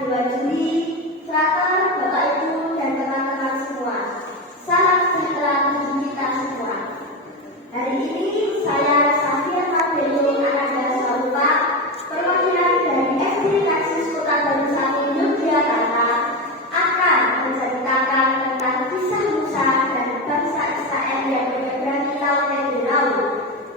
Dewan Juri, Selatan, Bapak Ibu, dan teman-teman semua. Salam sejahtera bagi kita semua. Hari ini saya Safia Mabello Ananda Sarupa, perwakilan dari SD Taksis Kota Banyuwangi Yogyakarta, akan menceritakan tentang kisah Musa dan bangsa Israel yang menyeberangi laut yang laut.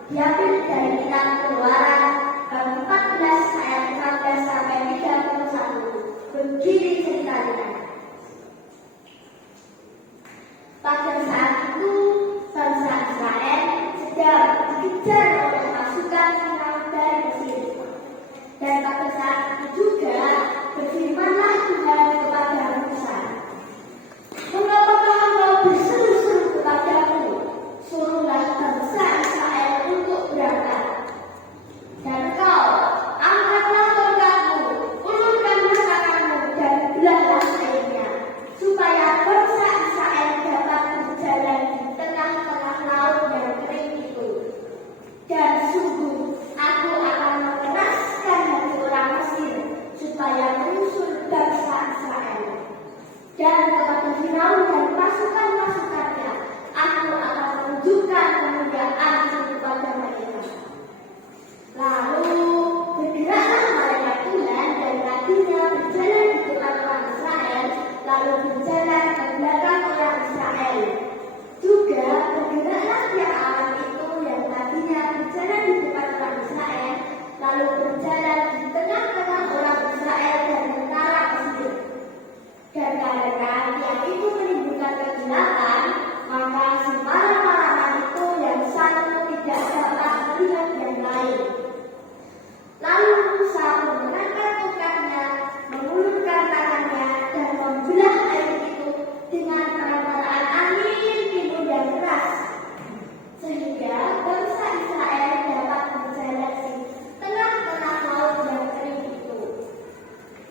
Diambil dari kitab Keluaran bab 14 ayat 15 sampai 31. Begini ceritanya. Pada saat itu bangsa Israel sedang dikejar oleh pasukan Firaun dari Mesir. Dan pada saat itu juga berfirmanlah Tuhan kepada Musa, "Mengapakah engkau berseru-seru kepadaku? Suruhlah bangsa Israel untuk berangkat. Dan engkau angkatlah tongkatmu, ulurkan masakanmu dan belahlah airnya, supaya bangsa Israel dapat berjalan di tengah-tengah laut yang kering itu. Dan sungguh aku akan mengeraskan hati orang Mesir supaya menyusul bangsa Israel. Dan kepada Firaun dan pasukan-pasukannya aku akan menunjukkan kemuliaanku kepada mereka." Lalu bergeraklah malaikat Tuhan dan kakinya berjalan di depan orang Israel, lalu berjalan ke belakang orang Israel. Juga bergeraklah tiang awan itu yang tadinya berjalan di depan orang Israel, lalu berjalan di tengah-tengah orang Israel dan tentara Mesir. Dan karena tiang itu menimbulkan kegelapan, maka sembarang-marangan itu yang satu tidak dapat melihat yang lain. Lalu Musa mengangkat tongkatnya, mengulurkan tangannya, dan membelah air itu dengan perantaraan angin timur yang keras, sehingga bangsa Israel dapat berjalan di tengah-tengah laut yang kering itu.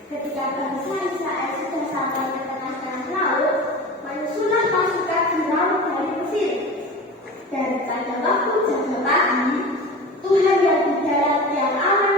Ketika bangsa Israel sudah sampai ke tengah-tengah laut, menyusullah pasukan Firaun dari Mesir. Dan pada waktu jaga pagi, Tuhan yang di dalam tiang awan